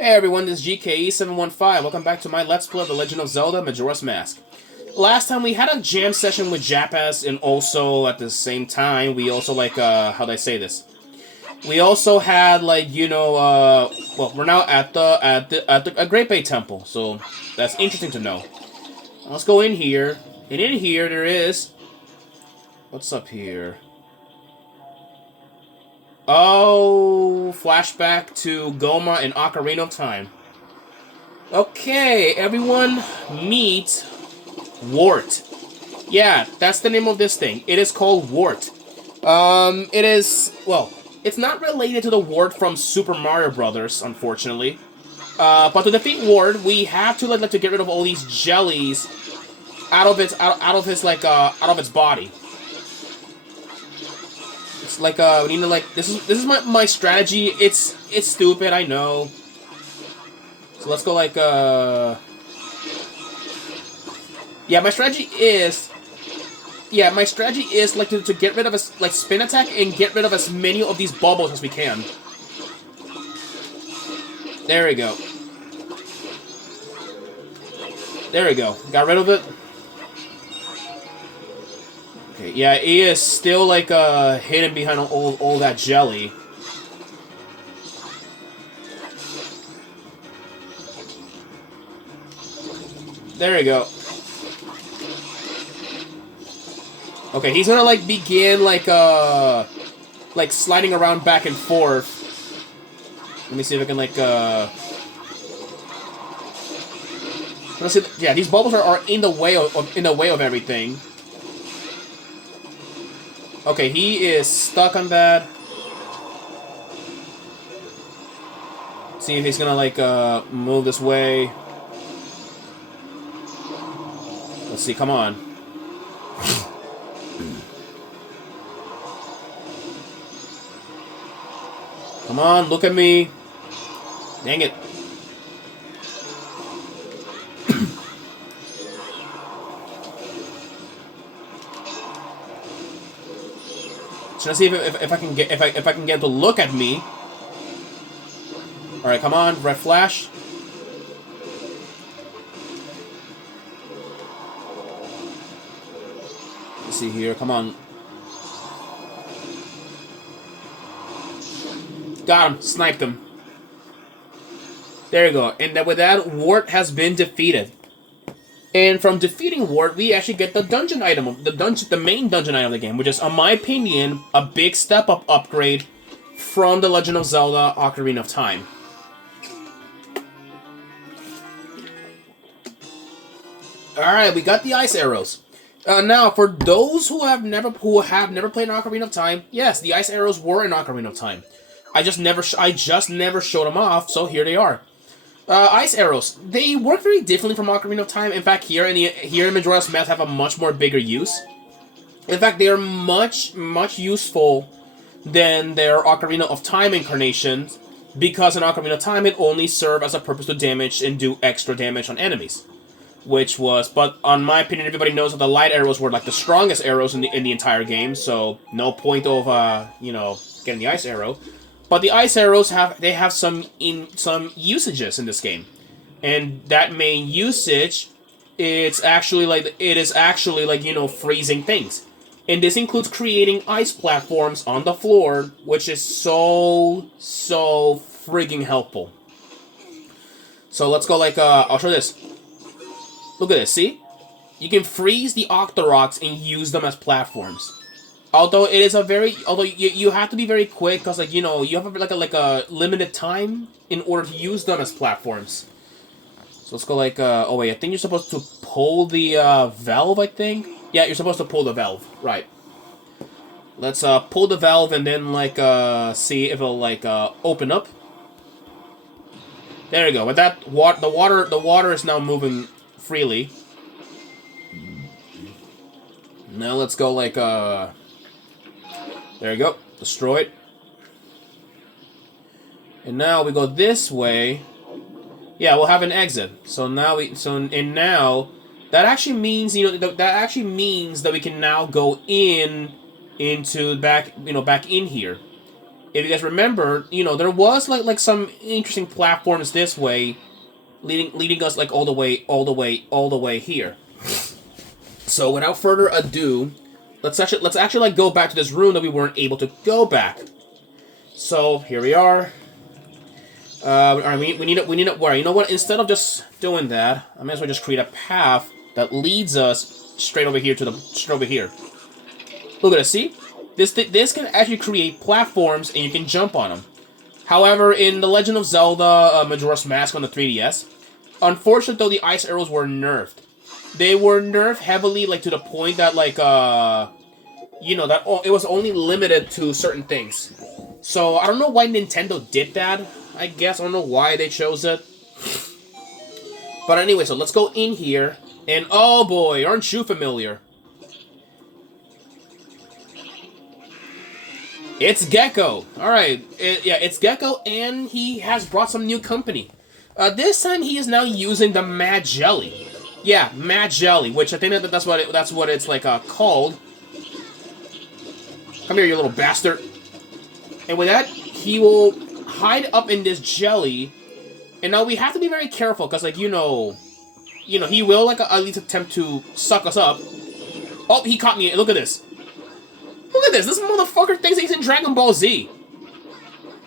Hey everyone, this is GKE715. Welcome back to my Let's Play of The Legend of Zelda Majora's Mask. Last time we had a jam session with Japas, and also at the same time, we also how do I say this? We also had well, we're now at a Great Bay Temple, so that's interesting to know. Let's go in here, and in here there is... What's up here? Oh, flashback to Goma and Ocarina of Time. Okay, everyone, meet Wart. Yeah, that's the name of this thing. It is called Wart. It is, well, it's not related to the Wart from Super Mario Brothers, unfortunately. But to defeat Wart, we have to get rid of all these jellies out of its body. It's like we need to this is my strategy. It's stupid, I know. So let's go yeah, my strategy is to get rid of spin attack and get rid of as many of these bubbles as we can. There we go. There we go. Got rid of it. Okay, yeah, he is still hidden behind all that jelly. There we go. Okay, he's gonna begin sliding around back and forth. Let me see if I can let's see. Yeah, these bubbles are in the way of everything. Okay, he is stuck on that. See if he's gonna move this way. Let's see. Come on. Come on, look at me. Dang it. Should I see if I can get if I can get him to look at me? All right, come on, red flash. Let's see here. Come on. Got him. Sniped him. There you go. And with that, Wart has been defeated. And from defeating Wart, we actually get the dungeon item, the main dungeon item of the game, which is, in my opinion, a big step-up upgrade from The Legend of Zelda Ocarina of Time. Alright, we got the ice arrows. Now, for those who have never played Ocarina of Time, yes, the ice arrows were in Ocarina of Time. I just never showed them off, so here they are. Ice arrows. They work very differently from Ocarina of Time. In fact, here in Majora's Mask have a much more bigger use. In fact, they are much useful than their Ocarina of Time incarnations, because in Ocarina of Time it only served as a purpose to damage and do extra damage on enemies. But on my opinion, everybody knows that the light arrows were the strongest arrows in the entire game, so no point of getting the ice arrow. But the ice arrows have some usages in this game, and that main usage, it is actually freezing things, and this includes creating ice platforms on the floor, which is so frigging helpful. So let's go I'll show this. Look at this. See, you can freeze the Octoroks and use them as platforms. Although it is you have to be very quick, because you have a limited time in order to use them as platforms. So let's go oh wait, I think you're supposed to pull the valve. I think, yeah, you're supposed to pull the valve, right? Let's pull the valve and then see if it'll open up. There you go. With that, the water is now moving freely. Now let's go there you go. Destroy it. And now we go this way. Yeah, we'll have an exit. So now that actually means that we can now go back in here. if you guys remember, you know, there was like some interesting platforms this way, leading us like all the way here. So without further ado, let's actually like go back to this room that we weren't able to go back. So here we are. All right, we need a where, you know what? Instead of just doing that, I may as well just create a path that leads us straight over here straight over here. Look at this. See, this can actually create platforms and you can jump on them. However, in The Legend of Zelda Majora's Mask on the 3DS, unfortunately though, the ice arrows were nerfed. They were nerfed heavily, like to the point that like you know, that it was only limited to certain things. So I don't know why Nintendo did that. I guess I don't know why they chose it. But anyway, so let's go in here. And oh boy, aren't you familiar? It's Gecko. Alright, yeah, it's Gecko, and he has brought some new company. This time he is now using the Mad Jelly. Yeah, Mad Jelly, which I think that's what it's like called. Come here, you little bastard. And with that, he will hide up in this jelly. And now we have to be very careful, because, like, you know, he will, like, at least attempt to suck us up. Oh, he caught me. Look at this. Look at this. This motherfucker thinks he's in Dragon Ball Z.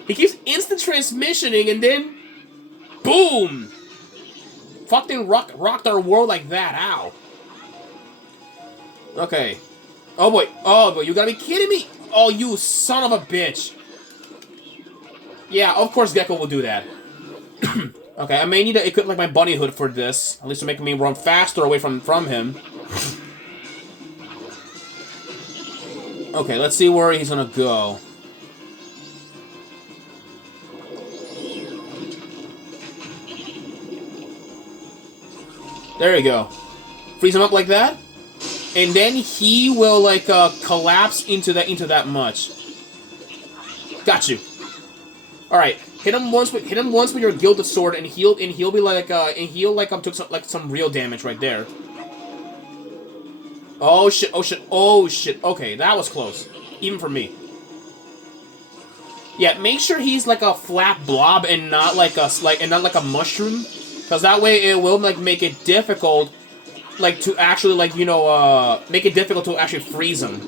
He keeps instant transmissioning, and then... boom! Fucking rocked our world like that. Ow. Okay. Oh, boy. Oh, boy. You gotta be kidding me. Oh, you son of a bitch. Yeah, of course Gecko will do that. Okay, I may need to equip like my bunny hood for this. At least to make me run faster away from him. Okay, let's see where he's gonna go. There you go. Freeze him up like that. And then he will like collapse into that much. Got you. All right, hit him once with your gilded sword, and he'll be like took some real damage right there. Oh shit! Oh shit! Oh shit! Okay, that was close, even for me. Yeah, make sure he's like a flat blob and not like a mushroom, because that way it will like make it difficult, like to actually like make it difficult to actually freeze him,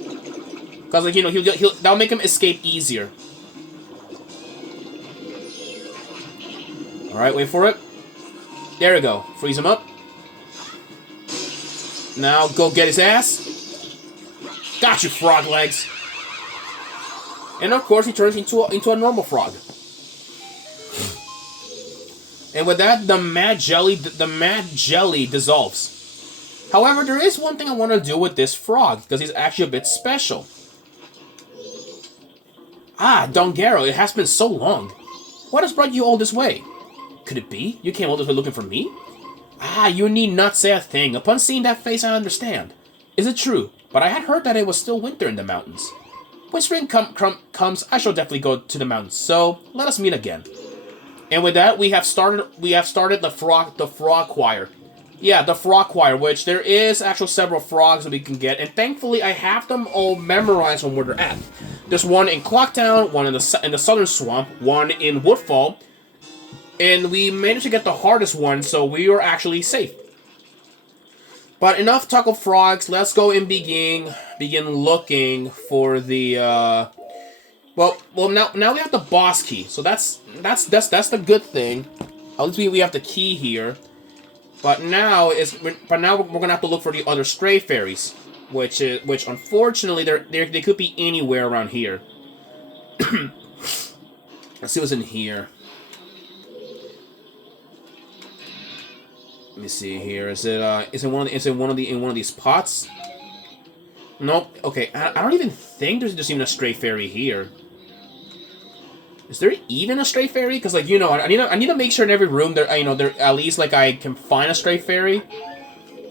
because like that'll make him escape easier. Alright, wait for it. There we go. Freeze him up. Now go get his ass. Got you, frog legs. And of course he turns into a normal frog. And with that, the mad jelly dissolves. However, there is one thing I want to do with this frog, because he's actually a bit special. Ah, Dongero, it has been so long. What has brought you all this way? Could it be? You came all this way looking for me? Ah, you need not say a thing. Upon seeing that face, I understand. Is it true? But I had heard that it was still winter in the mountains. When spring comes, I shall definitely go to the mountains. So let us meet again. And with that, we have started the frog choir. Yeah, the frog choir, which there is actually several frogs that we can get, and thankfully I have them all memorized on where they're at. There's one in Clocktown, one in the Southern Swamp, one in Woodfall. And we managed to get the hardest one, so we were actually safe. But enough talk of frogs. Let's go and begin looking for the. Well, now we have the boss key, so that's the good thing. At least we have the key here. But now we're gonna have to look for the other stray fairies, which unfortunately they could be anywhere around here. Let's see what's in here. Let me see here. Is it one of these pots? Nope. Okay, I don't even think there's even a stray fairy here. Is there even a stray fairy? Because like I need to make sure in every room there there at least like I can find a stray fairy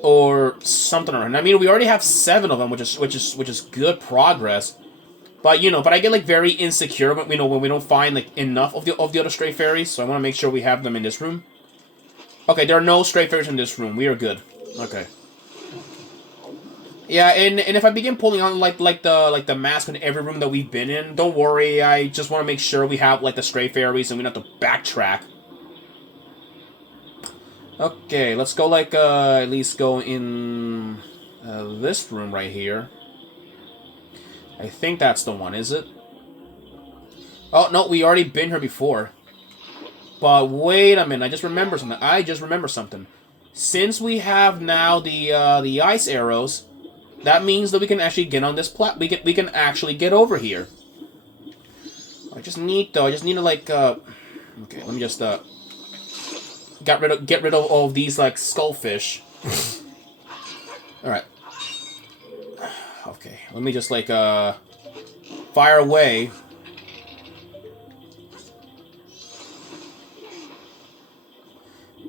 or something. I mean, we already have 7 of them, which is good progress. But but I get like very insecure when when we don't find like enough of the other stray fairies. So I want to make sure we have them in this room. Okay, there are no stray fairies in this room. We are good. Okay. Yeah, and if I begin pulling on like the mask in every room that we've been in, don't worry. I just want to make sure we have like the stray fairies and we don't have to backtrack. Okay, let's go like at least go in this room right here. I think that's the one, is it? Oh no, we already been here before. But wait a minute, I just remember something. Since we have now the ice arrows, that means that we can actually get on this we can actually get over here. I just need to like okay, let me just get rid of all of these like skullfish. Alright. Okay, let me just like fire away.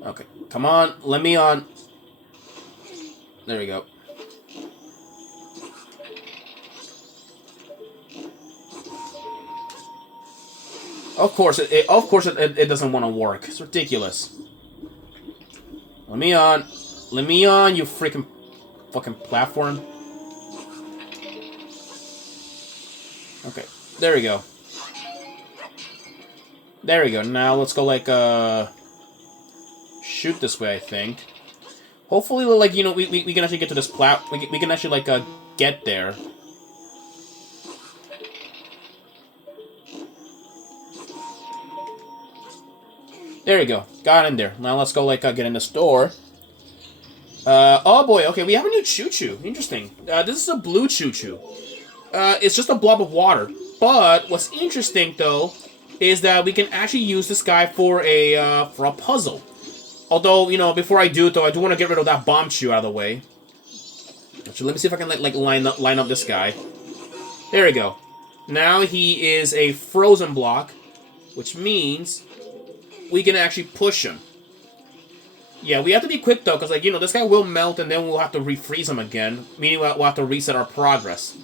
Okay, come on, let me on. There we go. Of course it doesn't want to work. It's ridiculous. Let me on. Let me on, you freaking fucking platform. Okay, there we go. There we go. Now let's go like shoot this way, I think. Hopefully, like, you know, we can actually get to this we can actually like get there. There you go. Got in there. Now let's go, like, get in the store. Oh boy, okay, we have a new choo-choo. Interesting. This is a blue choo-choo. It's just a blob of water. But what's interesting, though, is that we can actually use this guy for a puzzle. Although, you know, before I do, though, I do want to get rid of that bomb chew out of the way. Actually, let me see if I can, like line up this guy. There we go. Now he is a frozen block, which means we can actually push him. Yeah, we have to be quick, though, because, like, you know, this guy will melt, and then we'll have to refreeze him again, meaning we'll have to reset our progress.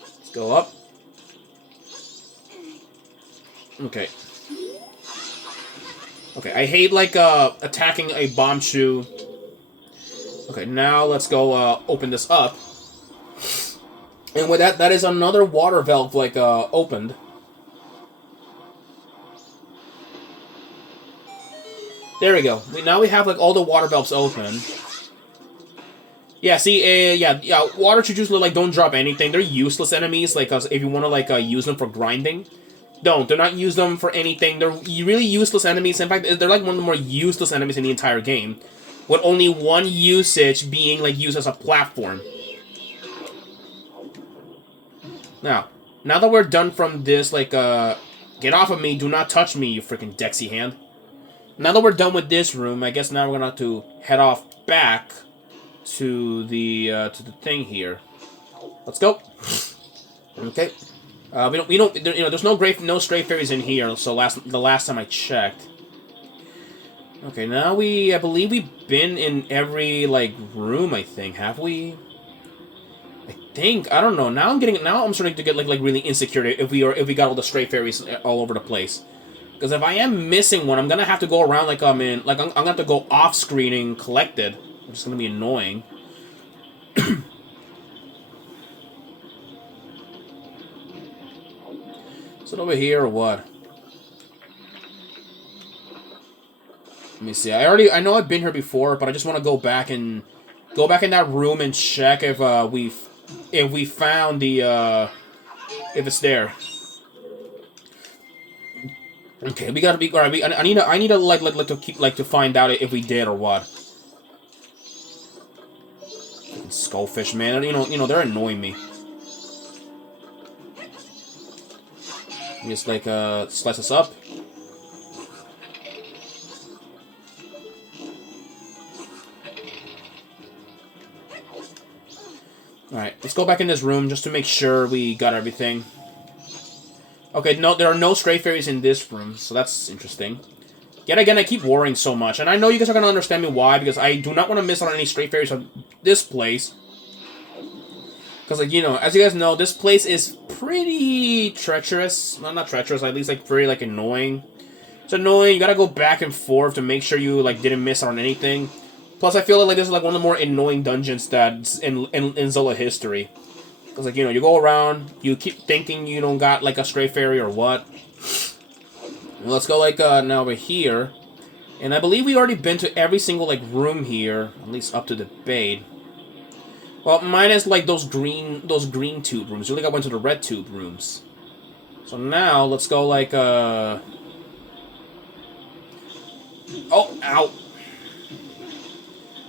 Let's go up. Okay. Okay, I hate, like, attacking a bomb chew. Okay, now let's go, open this up. And with that is another water valve, like, opened. There we go. Now we have, like, all the water valves open. Yeah, see, yeah, water choo-choos, like, don't drop anything. They're useless enemies, like, if you want to, like, use them for grinding. Do not use them for anything. They're really useless enemies. In fact, they're, like, one of the more useless enemies in the entire game. With only one usage being, like, used as a platform. Now that we're done from this, like, get off of me, do not touch me, you freaking Dexy hand. Now that we're done with this room, I guess now we're gonna have to head off back to the thing here. Let's go. Okay. We don't. You know, there's no stray fairies in here. So the last time I checked. Okay, now I believe we've been in every like room. I think, have we? I don't know. Now I'm starting to get like really insecure if we got all the stray fairies all over the place. Because if I am missing one, I'm gonna have to go around like I'm gonna have to go off screen and collect it, which is gonna be annoying. Is it over here or what? Let me see. I know I've been here before, but I just want to go back in that room and check if we found the if it's there. Okay, we gotta be alright. I need to like to find out if we did or what. Skullfish, man. You know they're annoying me. Just like slice us up. Alright, let's go back in this room just to make sure we got everything. Okay, no, there are no stray fairies in this room, so that's interesting. Yet again, I keep worrying so much, and I know you guys are gonna understand me why, because I do not want to miss out on any stray fairies from this place. Because, like, you know, as you guys know, this place is pretty treacherous. Well, not treacherous, at least, like, very, like, annoying. It's annoying, you gotta go back and forth to make sure you, like, didn't miss out on anything. Plus, I feel like this is like one of the more annoying dungeons that's in Zelda history. Because, like, you know, you go around, you keep thinking you don't got, like, a stray fairy or what. Let's go, like, now over here. And I believe we already been to every single, like, room here. At least up to the bait. Well, minus, like, those green tube rooms. You only got went to the red tube rooms. So now, let's go, like, Oh, ow!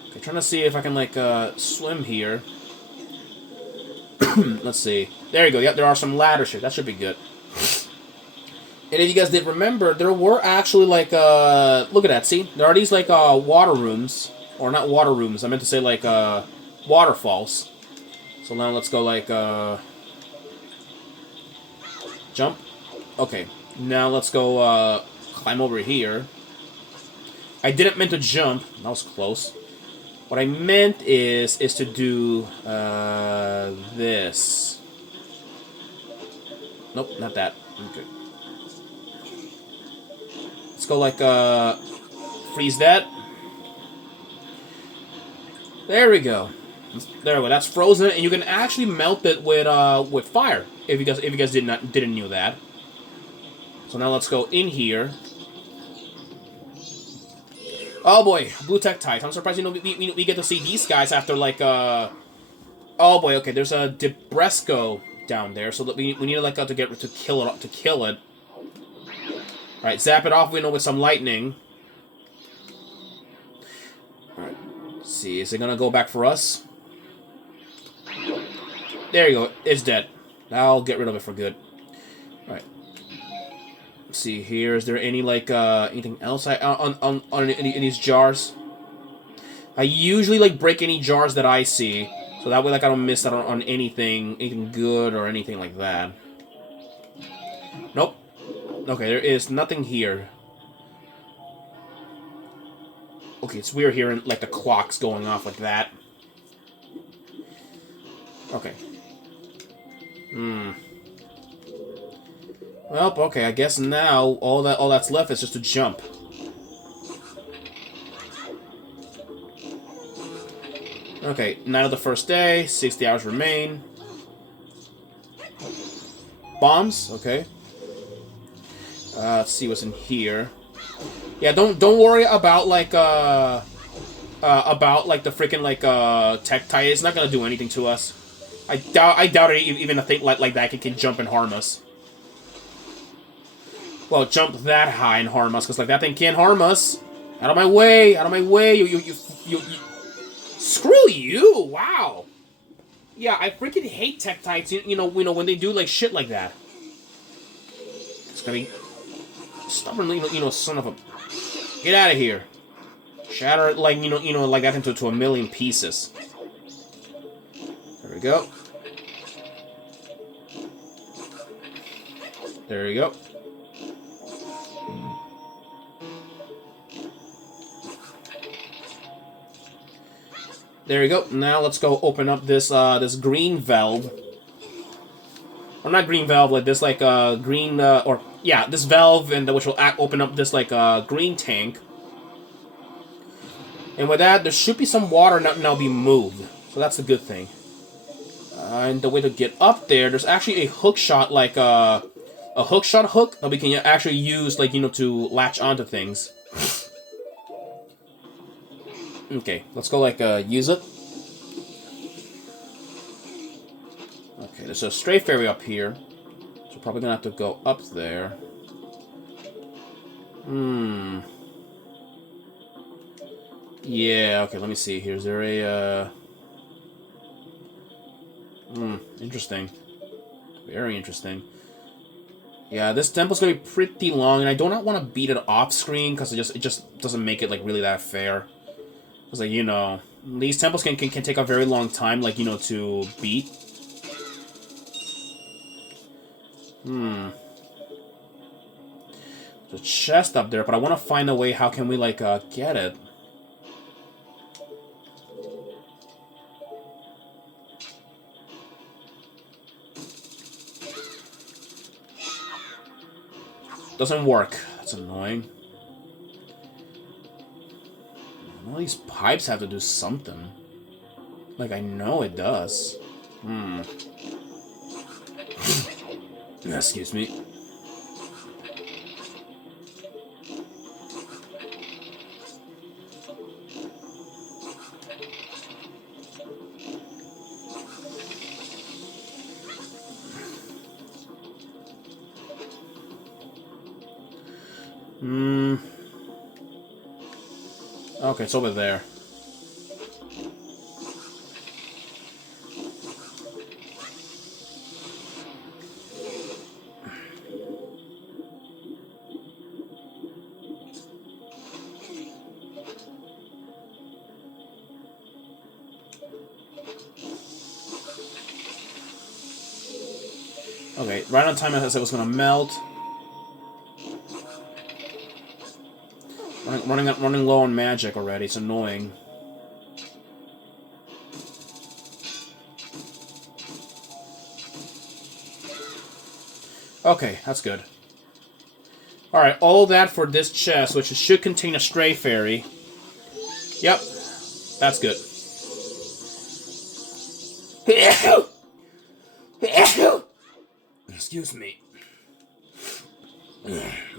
Okay, trying to see if I can, like, swim here. Let's see. There you go. Yep, there are some ladders here. That should be good. And if you guys did remember, there were actually, like, look at that, see? There are these, like, water rooms. Or not water rooms, I meant to say, like, waterfalls. So now let's go, like, jump. Okay. Now let's go, climb over here. I didn't mean to jump. That was close. What I meant is to do, this. Nope, not that. Okay. Let's go, like, freeze that. There we go. There we go. That's frozen, and you can actually melt it with fire. If you guys didn't know that. So now let's go in here. Oh boy, blue Tektites. I'm surprised we get to see these guys after like Oh boy, okay. There's a Debresco down there, so that we need like to kill it. All right, zap it off. We know with some lightning. All right. Let's see, is it gonna go back for us? There you go. It's dead. I'll get rid of it for good. All right. Let's see here. Is there any like anything else on any of these jars? I usually like break any jars that I see, so that way like I don't miss out on anything good or anything like that. Nope. Okay, there is nothing here. Okay, it's weird hearing like the clocks going off like that. Okay. Well, okay, I guess now all that's left is just to jump. Okay, night of the first day, 60 hours remain. Bombs, okay. Let's see what's in here. Yeah, don't worry about like the freaking like Tektite. It's not gonna do anything to us. I doubt it even a thing like that can jump and harm us. Well, jump that high and harm us, because like that thing can't harm us. Out of my way! Out of my way! You. Screw you! Wow. Yeah, I freaking hate Tektites. You know when they do like shit like that. It's gonna be stubbornly, son of a. Get out of here. Shatter it like like that into a million pieces. There we go. There we go. There we go. Now let's go open up this this green valve. Or not green valve, like this like green or yeah, this valve, and which will open up this like green tank. And with that, there should be some water now be moved. So that's a good thing. And the way to get up there's actually a hook shot, like a hook shot hook that we can actually use, like to latch onto things. Okay, let's go like use it. Okay, there's a stray fairy up here, so we're probably gonna have to go up there. Yeah, okay, let me see here. Is there a interesting. Very interesting. Yeah, this temple's gonna be pretty long, and I do not want to beat it off screen because it just doesn't make it like really that fair. Because like these temples can take a very long time, like to beat. There's a chest up there, but I want to find a way. How can we like get it? Doesn't work. That's annoying. All these pipes have to do something. Like, I know it does. Excuse me. Okay, it's over there. Okay, right on time I said it was gonna melt. Running low on magic already. It's annoying. Okay, that's good. Alright, all that for this chest, which should contain a stray fairy. Yep, that's good. Excuse me.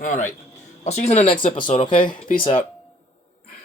Alright, I'll see you in the next episode, okay? Peace out.